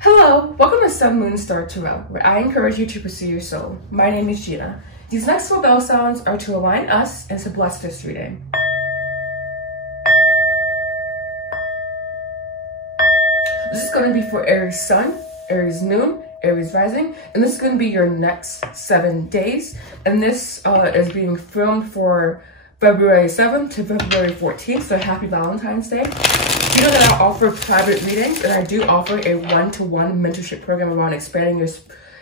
Hello, welcome to Sun, Moon, Star Tarot, where I encourage you to pursue your soul. My name is Gina. These next 4 bell sounds are to align us and to bless this reading. This is going to be for Aries Sun, Aries Moon, Aries Rising, and this is going to be your next 7 days. And this is being filmed for February 7th to February 14th, so happy Valentine's Day. You know that I offer private readings, and I do offer a one-to-one mentorship program around expanding your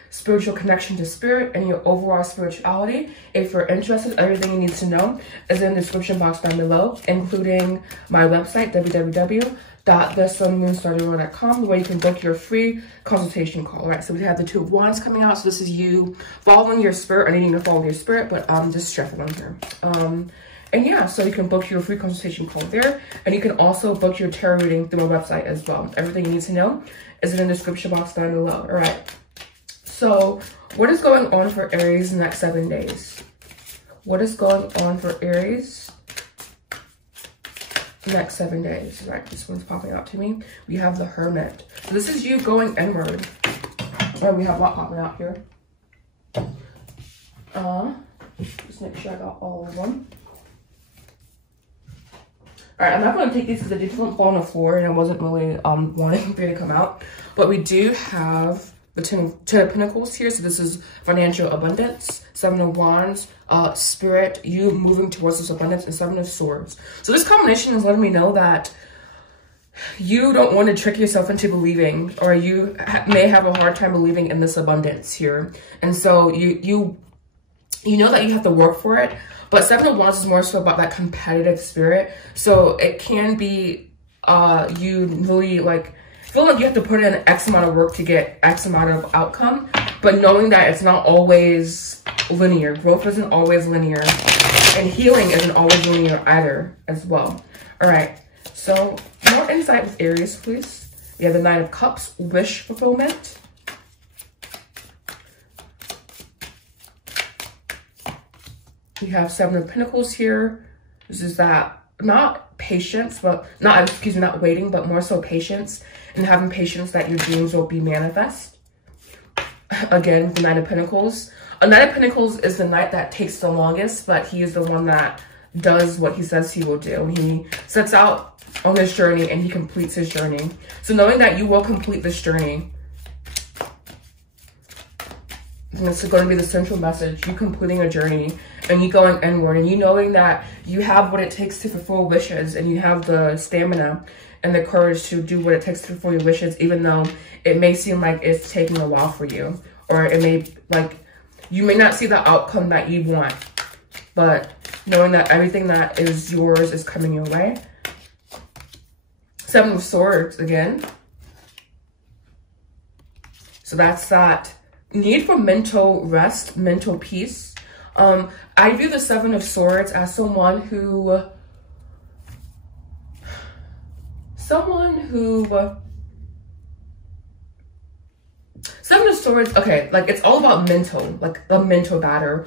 spiritual connection to spirit and your overall spirituality. If you're interested, everything you need to know is in the description box down below, including my website, www.thesunmoonstartarot.com, where you can book your free consultation call. All right, so we have the 2 of Wands coming out. So this is you following your spirit, or needing to follow your spirit, but just shuffling here. And yeah, so you can book your free consultation call there. And you can also book your tarot reading through my website as well. Everything you need to know is in the description box down below. All right. So what is going on for Aries in the next 7 days? What is going on for Aries the next 7 days? Right, this one's popping out to me. We have the Hermit. So this is you going inward. Oh, we have a lot popping out here. Just make sure I got all of them. All right, I'm not going to take these because they didn't fall on the floor and I wasn't really wanting for it to come out. But we do have the 10 of Pentacles here. So this is financial abundance, 7 of Wands, spirit, you moving towards this abundance, and 7 of Swords. So this combination is letting me know that you don't want to trick yourself into believing, or you may have a hard time believing in this abundance here. And so you know that you have to work for it. But 7 of Wands is more so about that competitive spirit. So it can be you really feel like you have to put in X amount of work to get X amount of outcome, but knowing that it's not always linear. Growth isn't always linear, and healing isn't always linear either as well. All right, so more insight with Aries, please. We have the 9 of Cups, wish fulfillment. We have 7 of Pentacles here. This is that, not patience, but not waiting, but more so patience, and having patience that your dreams will be manifest. Again, the 9 of Pentacles. A 9 of Pentacles is the knight that takes the longest, but he is the one that does what he says he will do. He sets out on this journey and he completes his journey. So knowing that you will complete this journey, and it's going to be the central message, you completing a journey and you going inward, and you knowing that you have what it takes to fulfill wishes, and you have the stamina and the courage to do what it takes to fulfill your wishes, even though it may seem like it's taking a while for you, or it may, you may not see the outcome that you want, but knowing that everything that is yours is coming your way. 7 of Swords again. So that's that need for mental rest, mental peace. I view the 7 of Swords as someone who 7 of Swords, okay, it's all about mental, the mental battle,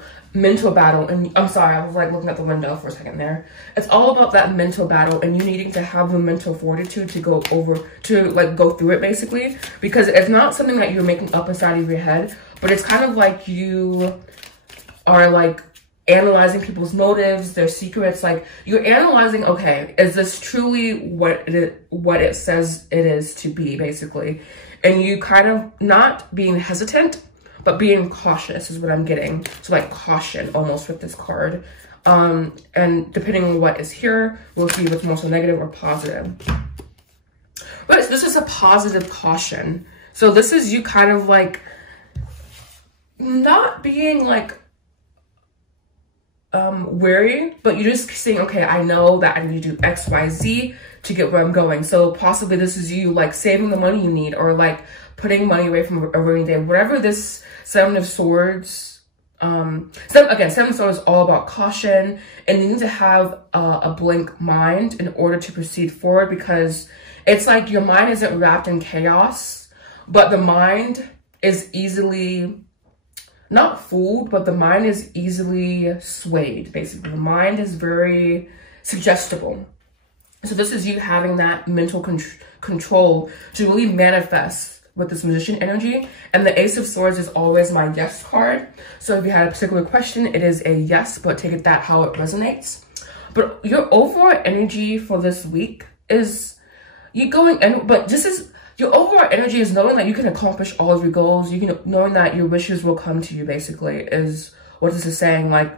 and I'm sorry, I was looking at the window for a second there. It's all about that mental battle, and you needing to have the mental fortitude to go through it, basically, because it's not something that you're making up inside of your head, but it's kind of like you are analyzing people's motives, their secrets. You're analyzing, okay, is this truly what it says it is to be, basically? And you kind of not being hesitant, but being cautious is what I'm getting. So caution almost with this card. And depending on what is here, we'll see what's more so negative or positive. But this is a positive caution. So this is you kind of not being wary, but you're just saying, okay, I know that I need to do X, Y, Z to get where I'm going. So possibly this is you saving the money you need, or putting money away from a rainy day. Whatever this 7 of Swords, 7 of Swords is all about caution, and you need to have a blank mind in order to proceed forward, because it's your mind isn't wrapped in chaos, but the mind is easily not fooled, but the mind is easily swayed, basically. The mind is very suggestible. So this is you having that mental control to really manifest with this Magician energy. And the Ace of Swords is always my yes card. So if you had a particular question, it is a yes, but take it that how it resonates. But your overall energy for this week is you going in, but this is your overall energy is knowing that you can accomplish all of your goals. You can knowing that your wishes will come to you, basically, is what this is saying. Like,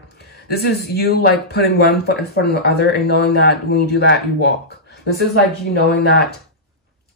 this is you like putting one foot in front of the other and knowing that when you do that, you walk. This is like you knowing that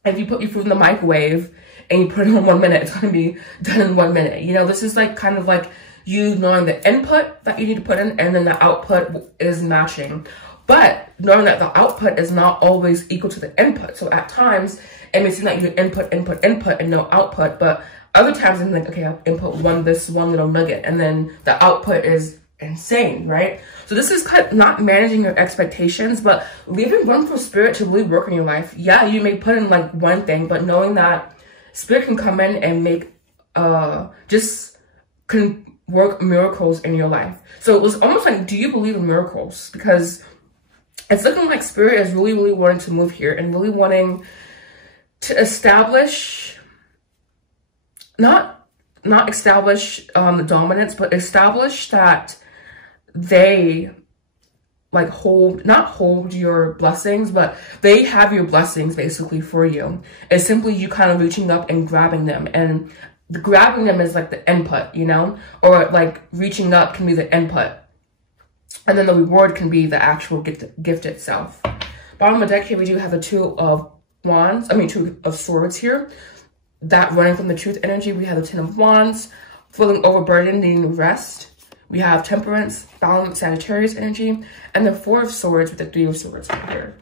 if you put your food in the microwave and you put it on 1 minute, it's going to be done in 1 minute. You know, this is like kind of like you knowing the input that you need to put in and then the output is matching. But knowing that the output is not always equal to the input. So at times, it may seem like you input and no output. But other times, I'm like, okay, I'll input this one little nugget. And then the output is insane, right? So this is kind of not managing your expectations, but leaving room for spirit to really work in your life. Yeah, you may put in like one thing, but knowing that spirit can come in and make, can work miracles in your life. So it was almost like, do you believe in miracles? Because it's looking like spirit is really, really wanting to move here and really wanting to establish, not establish the dominance, but establish that they like not hold your blessings, but they have your blessings basically for you. It's simply you kind of reaching up and grabbing them, and grabbing them is like the input, you know, or like reaching up can be the input. And then the reward can be the actual gift itself. Bottom of the deck here, we do have the Two of Swords here. That running from the Truth energy, we have the Ten of Wands, feeling overburdened, needing rest. We have Temperance, Balance, Sagittarius energy, and the Four of Swords with the Three of Swords right here.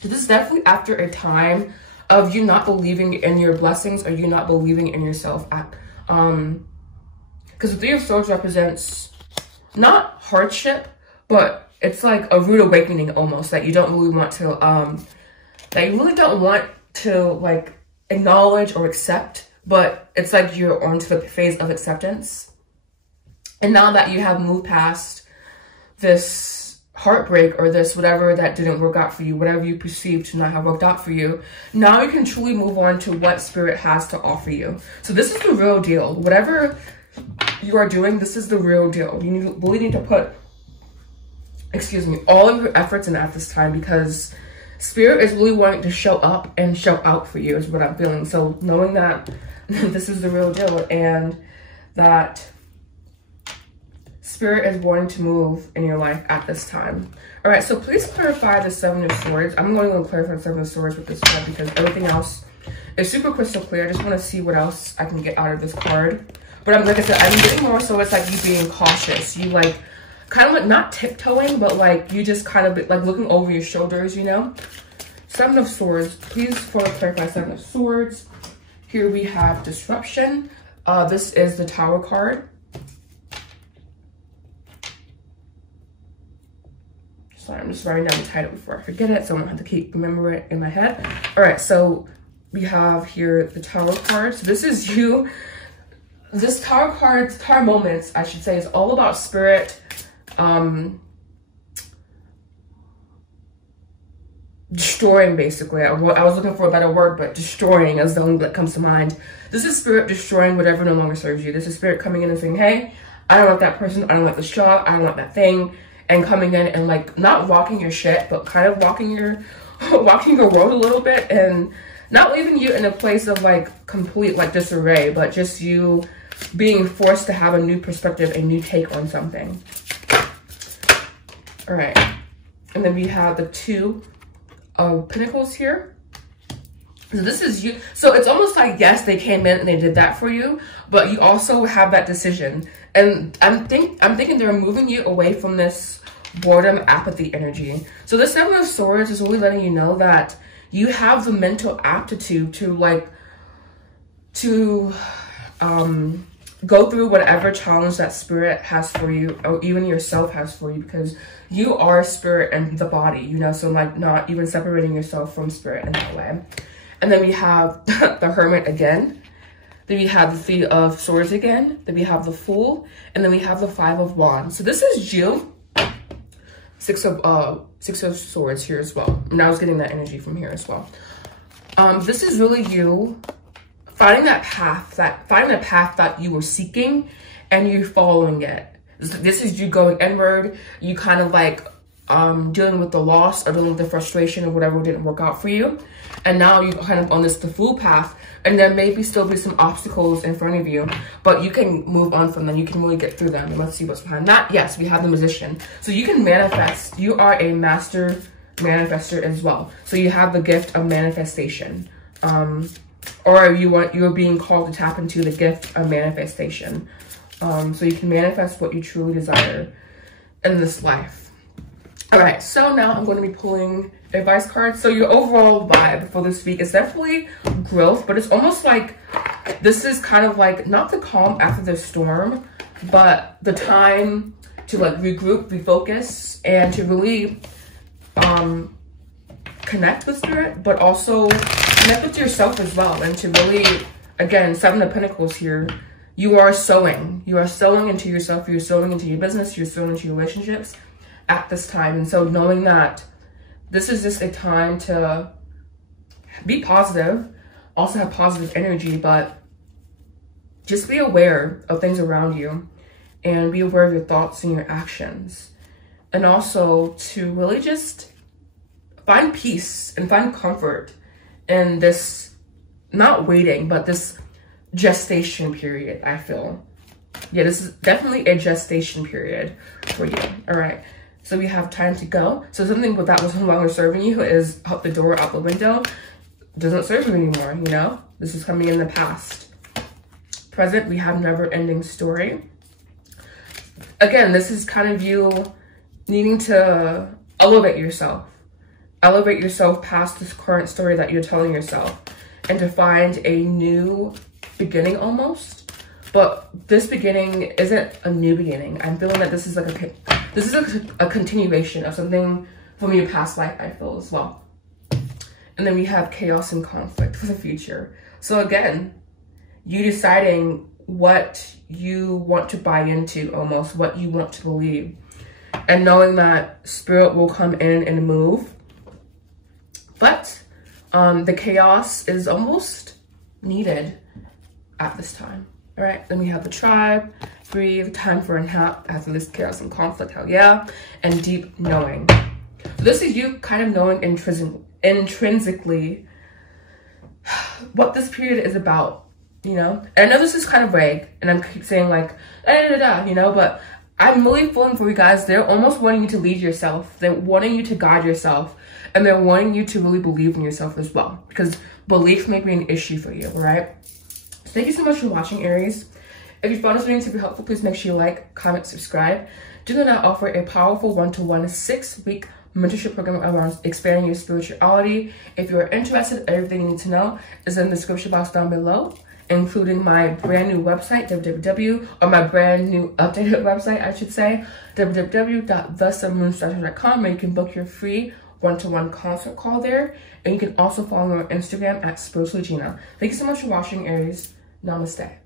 So this is definitely after a time of you not believing in your blessings or you not believing in yourself. Because the Three of Swords represents not hardship, but it's like a rude awakening almost, that you don't really want to, that you really don't want to like acknowledge or accept, but it's like you're on to the phase of acceptance. And now that you have moved past this heartbreak or this whatever that didn't work out for you, whatever you perceived to not have worked out for you, now you can truly move on to what spirit has to offer you. So this is the real deal. Whatever you are doing, this is the real deal. You really need to put, all of your efforts in at this time, because spirit is really wanting to show up and show out for you is what I'm feeling. So knowing that this is the real deal and that spirit is wanting to move in your life at this time. All right, so please clarify the Seven of Swords. I'm going to clarify the Seven of Swords with this card because everything else is super crystal clear. I just want to see what else I can get out of this card. But like I said, I'm getting more so it's like you being cautious. You like kind of like not tiptoeing, but like you just kind of like looking over your shoulders, you know? Seven of Swords. Please further clarify Seven of Swords. Here we have Disruption. This is the Tower card. Sorry, I'm just writing down the title before I forget it, so I don't have to remember it in my head. All right, so we have here the Tower card. So this is you. This Tower moments, I should say, is all about spirit destroying, basically. I was looking for a better word, but destroying is the only that comes to mind. This is spirit destroying whatever no longer serves you. This is spirit coming in and saying, hey, I don't like that person, I don't like this job, I don't like that thing, and coming in and like not rocking your shit, but kind of rocking your world a little bit, and not leaving you in a place of like complete like disarray, but just you being forced to have a new perspective, a new take on something. All right, and then we have the Two of Pentacles here. So this is you. So it's almost like, yes, they came in and they did that for you, but you also have that decision. And I'm thinking they're moving you away from this boredom, apathy energy. So the Seven of Swords is really letting you know that you have the mental aptitude to like, go through whatever challenge that spirit has for you, or even yourself has for you, because you are spirit and the body, you know, so like not even separating yourself from spirit in that way. And then we have the Hermit again. Then we have the Three of Swords again. Then we have the Fool, and then we have the Five of Wands. So this is you. Six of Swords here as well. And I was getting that energy from here as well. This is really you finding that path that you were seeking, and you following it. This is you going inward, you kind of like dealing with the loss or dealing with the frustration or whatever didn't work out for you. And now you're kind of on the full path, and there maybe still be some obstacles in front of you, but you can move on from them. You can really get through them. And let's see what's behind that. Yes, we have the Magician. So you can manifest. You are a master manifester as well. So you have the gift of manifestation. Or you're being called to tap into the gift of manifestation. So you can manifest what you truly desire in this life. All right, so now I'm going to be pulling advice cards. So your overall vibe for this week is definitely growth, but it's almost like this is kind of like not the calm after the storm, but the time to like regroup, refocus, and to really connect with spirit, but also connect with yourself as well. And to really, again, 7 of Pentacles here, you are sowing. You are sowing into yourself, you're sowing into your business, you're sowing into your relationships at this time. And so knowing that this is just a time to be positive, also have positive energy, but just be aware of things around you and be aware of your thoughts and your actions. And also to really just find peace and find comfort in this, not waiting, but this gestation period, I feel. Yeah, this is definitely a gestation period for you. All right. So we have time to go. So something that was no longer serving you is out the door, out the window. Doesn't serve you anymore, you know? This is coming in the past. Present, we have never-ending story. Again, this is kind of you needing to elevate yourself. Elevate yourself past this current story that you're telling yourself. And to find a new beginning almost. But this beginning isn't a new beginning. I'm feeling that this is like a continuation of something from your past life, I feel, as well. And then we have chaos and conflict for the future. So again, you deciding what you want to buy into, almost what you want to believe, and knowing that spirit will come in and move. But the chaos is almost needed at this time. All right, then we have the tribe, breathe, time for a nap after this chaos and conflict, hell yeah, and deep knowing. So this is you kind of knowing intrinsically what this period is about, you know? And I know this is kind of vague, and I'm keep saying like, da, da, da, you know, but I'm really feeling for you guys. They're almost wanting you to lead yourself. They're wanting you to guide yourself, and they're wanting you to really believe in yourself as well, because belief may be an issue for you, all right? Thank you so much for watching, Aries. If you found this video to be helpful, please make sure you like, comment, subscribe. Do not offer a powerful 1-to-1 6-week mentorship program around expanding your spirituality. If you are interested, everything you need to know is in the description box down below, including my brand new website, or my brand new updated website, I should say, www.thesunmoonstrategy.com, where you can book your free 1-to-1 consult call there. And you can also follow me on Instagram at spirituallygina. Thank you so much for watching, Aries. Namaste.